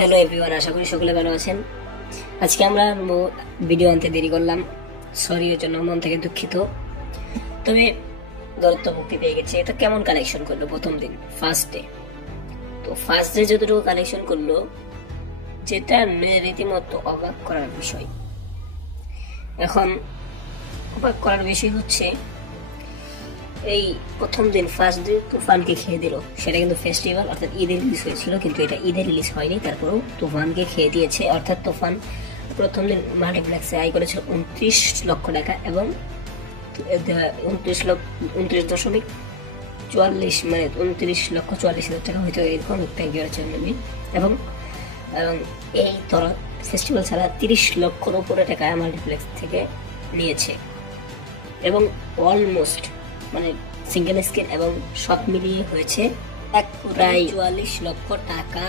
Hello everyone, আশা করি সকলে ভালো আছেন। আজকে আমরা ভিডিও আনতে দেরি করলাম, সরি, এর জন্য মন থেকে দুঃখিত। তবে দত্ত মুক্তি পেয়ে গেছে। এটা কেমন কালেকশন করলো প্রথম দিন, ফার্স্ট ডে। তো ফার্স্ট ডে যতটুকু কালেকশন করলো, যেটা রীতিমতো অবাক করার বিষয়। এখন অবাক করার বিষয় হচ্ছে, এই প্রথম দিন ফার্স্ট ডে তুফানকে খেয়ে দিল। সেটা কিন্তু ফেস্টিভ্যাল অর্থাৎ ঈদের রিলিজ হয়েছিল, কিন্তু এটা ঈদের রিলিজ হয়নি। তারপরেও তুফানকে খেয়ে দিয়েছে। অর্থাৎ তুফান প্রথম দিন মাল্টিপ্লেক্সে আয় করেছিল 29 লক্ষ টাকা এবং 29.44 মানে 29,44,000 টাকা হয়তো এরকম একটা করেছে এবং এই তরফ ফেস্টিভ্যাল ছাড়া 30 লক্ষর উপরে টাকা মাল্টিপ্লেক্স থেকে নিয়েছে এবং অলমোস্ট মানে সিঙ্গেল স্ক্রিন এবং সব মিলিয়ে হয়েছে প্রায় 44 লক্ষ টাকা।